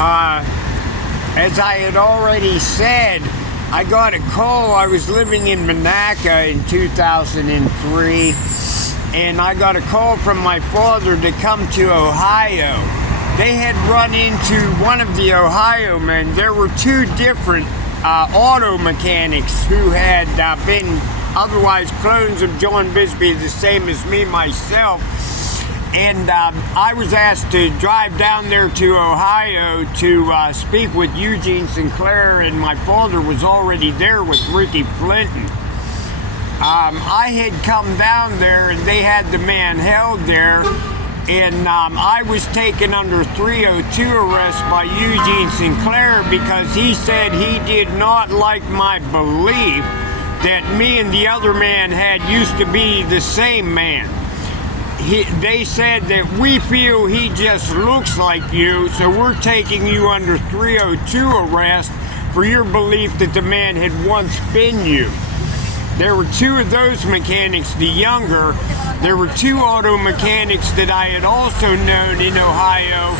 As I had already said, I got a call. I was living in Monaca in 2003, and I got a call from my father to come to Ohio. They had run into one of the Ohio men. There were two different auto mechanics who had been otherwise clones of John Bisbee, the same as me myself. And I was asked to drive down there to Ohio to speak with Eugene Sinclair, and my father was already there with Ric Flitton. I had come down there, and they had the man held there, and I was taken under 302 arrest by Eugene Sinclair because he said he did not like my belief that me and the other man had used to be the same man. They said that we feel he just looks like you, so we're taking you under 302 arrest for your belief that the man had once been you. There were two of those mechanics, the younger. There were two auto mechanics that I had also known in Ohio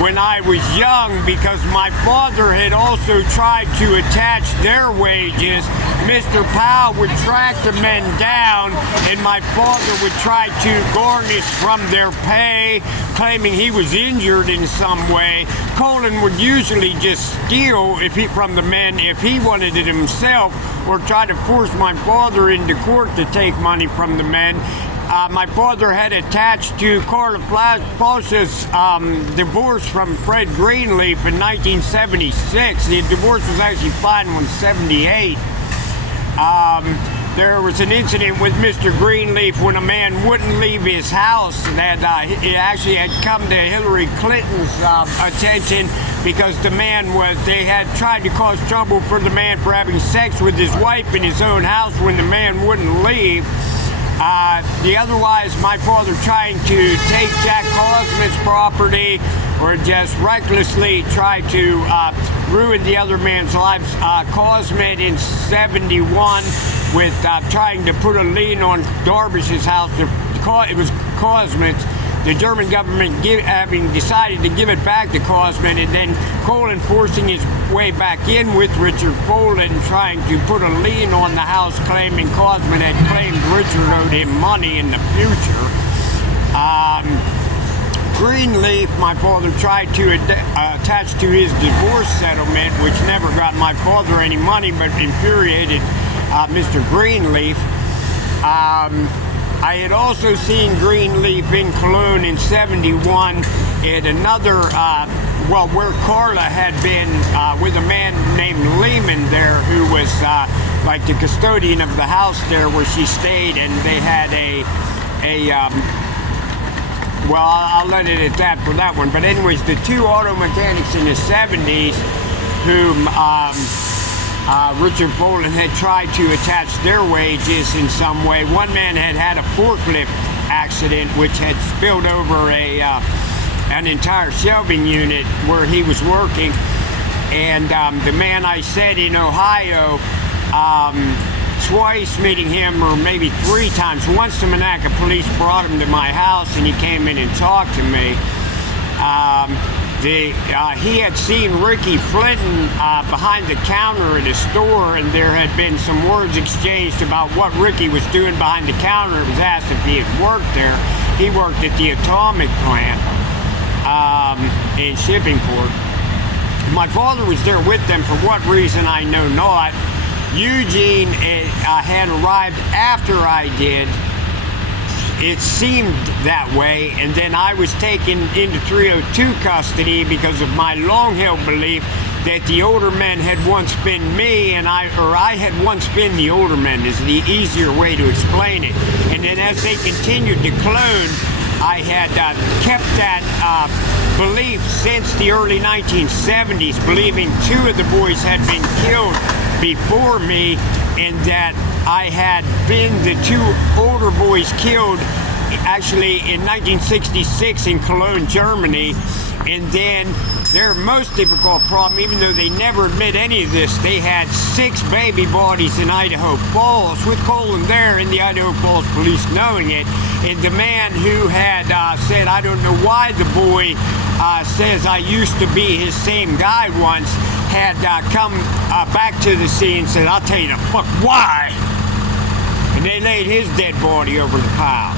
when I was young, because my father had also tried to attach their wages. Mr. Powell would track the men down, and my father would try to garnish from their pay, claiming he was injured in some way. Colin would usually just steal from the men if he wanted it himself, or try to force my father into court to take money from the men. My father had attached to Carla Faucha's divorce from Fred Greenleaf in 1976. The divorce was actually filed in 1978. There was an incident with Mr. Greenleaf when a man wouldn't leave his house that it actually had come to Hillary Clinton's attention, because they had tried to cause trouble for the man for having sex with his wife in his own house when the man wouldn't leave. Otherwise, my father trying to take Jack Cosmet's property, or just recklessly try to ruin the other man's life. Cosmet in 71 with trying to put a lien on Darbish's house. It was Cosmet's. The German government having decided to give it back to Cosmet, and then Colin forcing his way back in with Richard Poland, trying to put a lien on the house, claiming Cosmet had claimed Richard owed him money in the future. Greenleaf, my father tried to attach to his divorce settlement, which never got my father any money, but infuriated Mr. Greenleaf. I had also seen Greenleaf in Cologne in 71 at another, where Carla had been with a man named Lehman there, who was like the custodian of the house there where she stayed, and they had I'll let it at that for that one. But anyways, the two auto mechanics in the 70s whom Richard Poland had tried to attach their wages in some way. One man had had a forklift accident which had spilled over an entire shelving unit where he was working, and the man I said in Ohio, twice meeting him, or maybe three times. Once the Monaca police brought him to my house and he came in and talked to me. He had seen Ric Flitton behind the counter at a store, and there had been some words exchanged about what Ricky was doing behind the counter. It was asked if he had worked there. He worked at the atomic plant in Shippingport. My father was there with them. For what reason, I know not. Eugene had arrived after I did. It seemed that way, and then I was taken into 302 custody because of my long-held belief that the older men had once been me, and I had once been the older men, is the easier way to explain it. And then as they continued to clone, I had kept that belief since the early 1970s, believing two of the boys had been killed before me, and that I had been the two older boys killed actually in 1966 in Cologne, Germany. And then their most difficult problem, even though they never admit any of this, they had 6 baby bodies in Idaho Falls, with Colin there and the Idaho Falls police knowing it. And the man who had said, I don't know why the boy says I used to be his same guy once, had come back to the scene and said, I'll tell you the fuck why. And they laid his dead body over the pile.